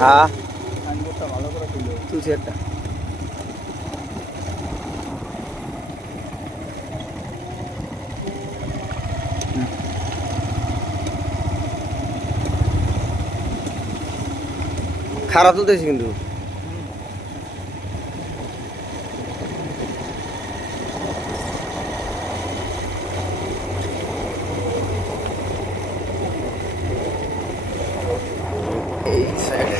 হ্যাঁ সাইনবোর্ডটা ভালো করে তুলো। তুলছি একটা। খারাপ তুলতেছি কিন্তু। এই সাইডে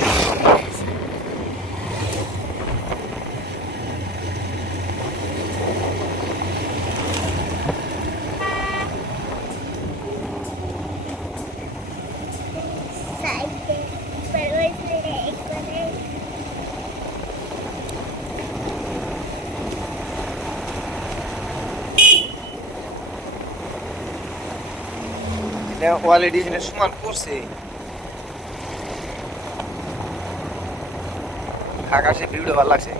কোয়ালিটি সমান করছে। আকাশে ভিউটা ভালো লাগছে।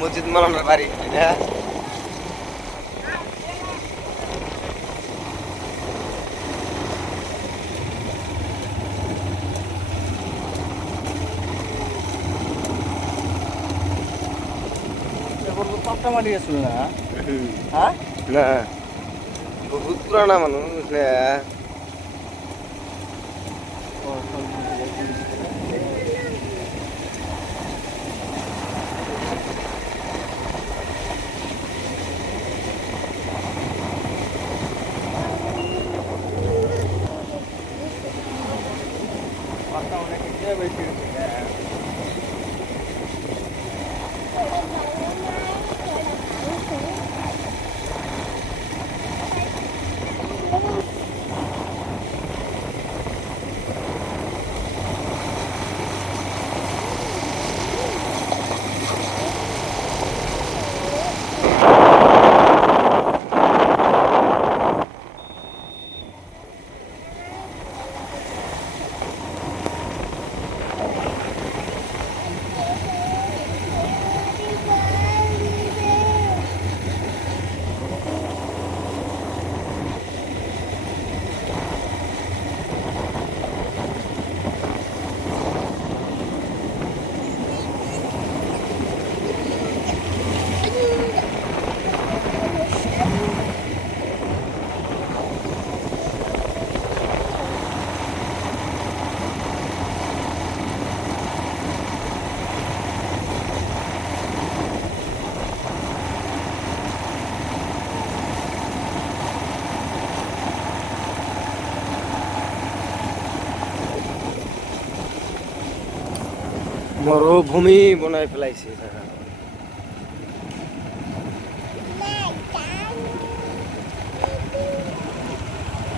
মসজিদ মালানার বাড়ি এটা। পাপটা মারি গেছিল না? হ্যাঁ না বহুত পুরানা মানুষ না। পাপটা অনেক বেশি মরুভূমি বনাই ফেলাইছে।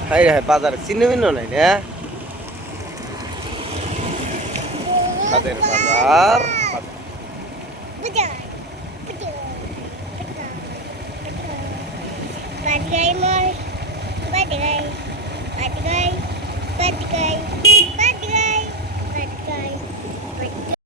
হাই রে বাজার চিহ্ন নাই না। তাদের বাজার Mas ganhei